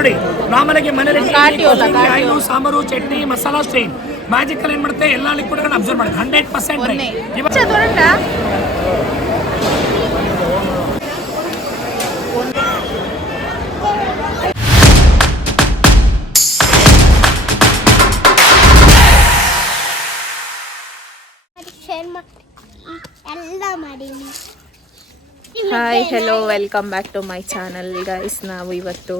ನೋಡಿ ನಾರ್ಮಲ್ ಆಗಿ ಮನೇಲಿ oil sambar chutney masala stain magical ಏನ್ ಮಾಡುತ್ತೆ ಎಲ್ಲ ಲಿಕ್ವಿಡ್ ಅಬ್ಸರ್ವ್ ಮಾಡುತ್ತೆ 100%. Hi hello welcome back to my channel guys. ನಾವು ಇವತ್ತು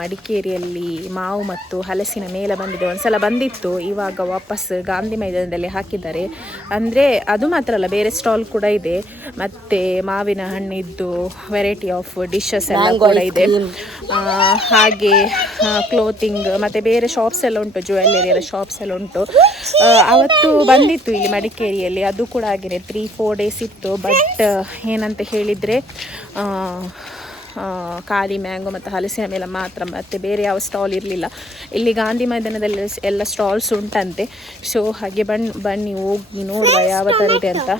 ಮಡಿಕೇರಿಯಲ್ಲಿ ಮಾವು ಮತ್ತು ಹಲಸಿನ ಮೇಲೆ ಬಂದಿದೆ. ಒಂದ್ಸಲ ಬಂದಿತ್ತು, ಇವಾಗ ವಾಪಸ್ ಗಾಂಧಿ ಮೈದಾನದಲ್ಲಿ ಹಾಕಿದ್ದಾರೆ. ಅಂದರೆ ಅದು ಮಾತ್ರ ಅಲ್ಲ, ಬೇರೆ ಸ್ಟಾಲ್ ಕೂಡ ಇದೆ. ಮತ್ತು ಮಾವಿನ ಹಣ್ಣಿದ್ದು ವೆರೈಟಿ ಆಫ್ ಡಿಶಸ್ ಎಲ್ಲ ಕೂಡ ಇದೆ. ಹಾಗೆ ಕ್ಲೋತಿಂಗ್ ಮತ್ತು ಬೇರೆ ಶಾಪ್ಸ್ ಎಲ್ಲ ಉಂಟು, ಜ್ಯುವೆಲ್ಲರಿಯರ ಶಾಪ್ಸ್ ಎಲ್ಲ ಉಂಟು. ಅವತ್ತು ಬಂದಿತ್ತು ಇಲ್ಲಿ ಮಡಿಕೇರಿಯಲ್ಲಿ, ಅದು ಕೂಡ ಆಗಿದೆ 3-4 ಡೇಸ್ ಇತ್ತು. ಬಟ್ ಏನಂತ ಹೇಳಿದರೆ ಖಾಲಿ ಮ್ಯಾಂಗೋ ಮತ್ತು ಹಲಸಿನ ಮೇಲೆ ಮಾತ್ರ, ಮತ್ತು ಬೇರೆ ಯಾವ ಸ್ಟಾಲ್ ಇರಲಿಲ್ಲ. ಇಲ್ಲಿ ಗಾಂಧಿ ಮೈದಾನದಲ್ಲಿ ಎಲ್ಲ ಸ್ಟಾಲ್ಸ್ ಉಂಟಂತೆ. ಸೊ ಹಾಗೆ ಬನ್ನಿ ಹೋಗಿ ನೋಡುವ ಯಾವ ಥರ ಇದೆ ಅಂತ,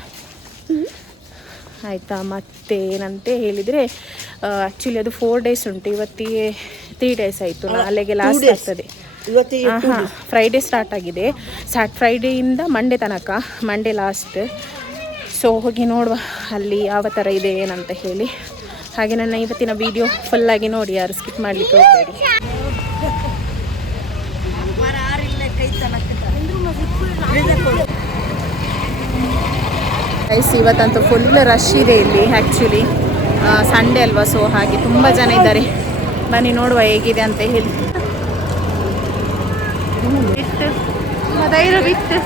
ಆಯಿತಾ. ಮತ್ತು ಏನಂತ ಹೇಳಿದರೆ ಆ್ಯಕ್ಚುಲಿ ಅದು 4 ಡೇಸ್ ಉಂಟು, ಇವತ್ತಿಗೆ 3 ಡೇಸ್ ಆಯಿತು. ನಾಳೆಗೆ ಲಾಸ್ಟ್ ಆಗ್ತದೆ. ಫ್ರೈಡೇ ಸ್ಟಾರ್ಟ್ ಆಗಿದೆ, ಫ್ರೈಡೆಯಿಂದ ಮಂಡೇ ತನಕ, ಮಂಡೇ ಲಾಸ್ಟ್. ಸೊ ಹೋಗಿ ನೋಡುವ ಅಲ್ಲಿ ಯಾವ ಥರ ಇದೆ ಏನಂತ ಹೇಳಿ. ಹಾಗೆ ನನ್ನ ಇವತ್ತಿನ ವಿಡಿಯೋ ಫುಲ್ಲಾಗಿ ನೋಡಿ, ಯಾರು ಸ್ಕಿಪ್ ಮಾಡಲಿಕ್ಕೆ ಹೋಗಬೇಡಿ. ಗೈಸ್ ಇವತ್ತಂತೂ ಫುಲ್ ರಶ್ ಇದೆ ಇಲ್ಲಿ. ಆ್ಯಕ್ಚುಲಿ ಸಂಡೇ ಅಲ್ವಾ, ಸೊ ಹಾಗೆ ತುಂಬ ಜನ ಇದ್ದಾರೆ. ಬನ್ನಿ ನೋಡುವ ಹೇಗಿದೆ ಅಂತ ಹೇಳಿ. ಬಿಟ್ಟು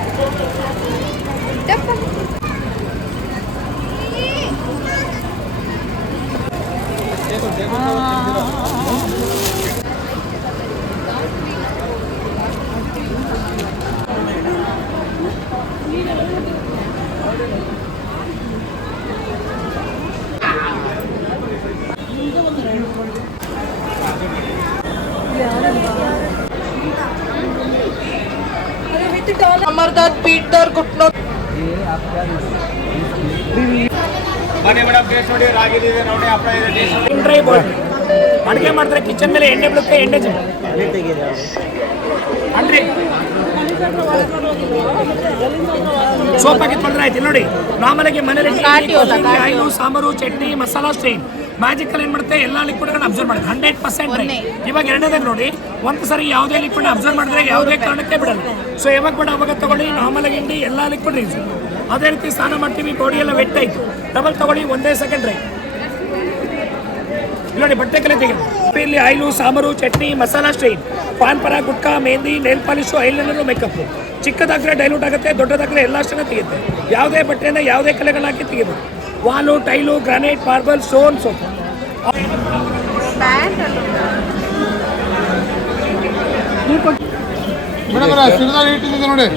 अमरदास पीटर गुट्नो ಅಡುಗೆ ಮಾಡಿದ್ರೆ ಕಿಚನ್ ಮೇಲೆ ಎಣ್ಣೆ ಬೀಳುತ್ತೆ, ಎಣ್ಣೆ ಅಂದ್ರೆ ಸೋಪ್ ಹಾಕಿ ತೊಂದರೆ ಆಯ್ತು. ನೋಡಿ ನಾರ್ಮಲ್ ಆಗಿ ಮನೇಲಿ oil sambar chutney masala stain magical ಏನ್ ಮಾಡುತ್ತೆ ಎಲ್ಲ ಲಿಕ್ವಿಡ್ ಅಬ್ಸರ್ವ್ ಮಾಡುತ್ತೆ 100%. ಇವಾಗ ಎರಡನೇದಾಗ ನೋಡಿ, ಒಂದು ಸರಿ ಯಾವುದೇ ಲಿಕ್ವಿಡ್ ಅಬ್ಸರ್ವ್ ಮಾಡಿದ್ರೆ ಯಾವುದೇ ಕಾರಣಕ್ಕೆ ಬಿಡಲ್ಲ. ಸೊ ಯಾವಾಗ ಬೇಡ ಅವಾಗ ತಗೊಳ್ಳಿ. ನಾರ್ಮಲ್ ಆಗಿ ಹಿಂಡಿ ಎಲ್ಲ ಲಿಕ್ವಿಡ್ ಯೂಸ್. ಅದೇ ರೀತಿ ಸ್ನಾನ ಮಾಡ್ತೀವಿ, ಬಾಡಿ ಎಲ್ಲ ವೆಟ್ ಆಯ್ತು, ಡಬಲ್ ತಗೊಳ್ಳಿ, 1 ಸೆಕೆಂಡ್ ರೈ. ನೋಡಿ ಬಟ್ಟೆ ಕಲೆ ತೆಗೆದು ಇಲ್ಲಿ ಆಯಿಲು ಸಾಂಬಾರು ಚಟ್ನಿ ಮಸಾಲಾ ಸ್ಟೈನ್ ಪಾನ್ ಪರ gutka mehndi nail polish eyeliner makeup. ಚಿಕ್ಕದಾಗ್ರೆ ಡೈಲ್ಯೂಟ್ ಆಗುತ್ತೆ, ದೊಡ್ಡದಾಗ್ರೆ ಎಲ್ಲ ಅಷ್ಟನ್ನ ತೆಗೆಯುತ್ತೆ. ಯಾವುದೇ ಬಟ್ಟೆಯಿಂದ ಯಾವುದೇ ಕಲೆಗಳಾಕಿ ತೆಗೆದು wall tile granite marble stone soap. ನೋಡಿ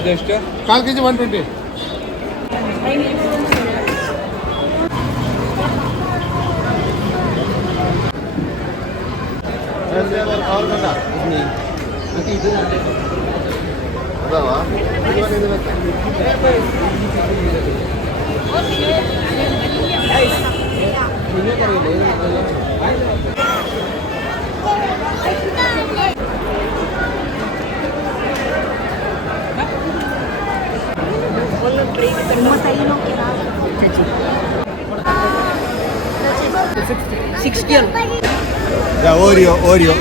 4 kg 120. Oreo. Oreo.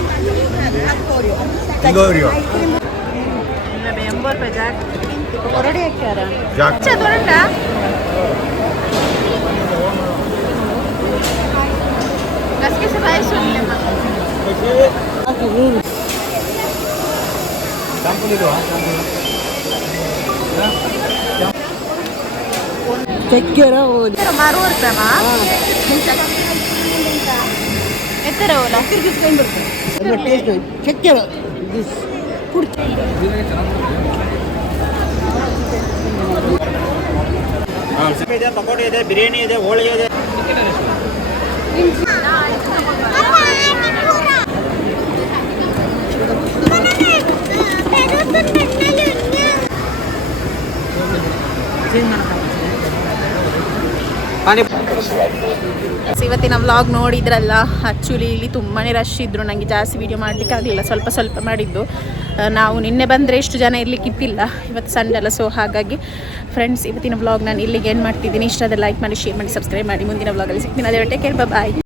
ಚಕ್ಕೆರ ಪಕೋಡಿ ಇದೆ, ಬಿರಿಯಾನಿ ಇದೆ, ಹೋಳಿಗೆ ಇದೆ. ಪಾನಿ ಇವತ್ತಿನ ವ್ಲಾಗ್ ನೋಡಿದ್ರಲ್ಲ. ಆ್ಯಕ್ಚುಲಿ ಇಲ್ಲಿ ತುಂಬಾ ರಶ್ ಇದ್ದರು, ನನಗೆ ಜಾಸ್ತಿ ವೀಡಿಯೋ ಮಾಡಲಿಕ್ಕಾಗಲಿಲ್ಲ, ಸ್ವಲ್ಪ ಮಾಡಿದ್ದು. ನಾವು ನಿನ್ನೆ ಬಂದರೆ ಎಷ್ಟು ಜನ ಇರಲಿಕ್ಕಿತ್ತಿಲ್ಲ, ಇವತ್ತು ಸಂಡೇ ಅಲ್ಲ. ಸೊ ಹಾಗಾಗಿ ಫ್ರೆಂಡ್ಸ್ ಇವತ್ತಿನ ವ್ಲಾಗ್ ನಾನು ಇಲ್ಲಿಗೆ ಏನು ಮಾಡ್ತಿದ್ದೀನಿ. ಇಷ್ಟ ಆದರೆ ಲೈಕ್ ಮಾಡಿ, ಶೇರ್ ಮಾಡಿ, ಸಬ್ಸ್ಕ್ರೈಬ್ ಮಾಡಿ. ಮುಂದಿನ ವ್ಲಾಗಲ್ಲಿ ಸಿಗ್ತೀನಿ. ಅದೇ ಟೇಕ್ ಕೇರ್, ಬಾಯ್.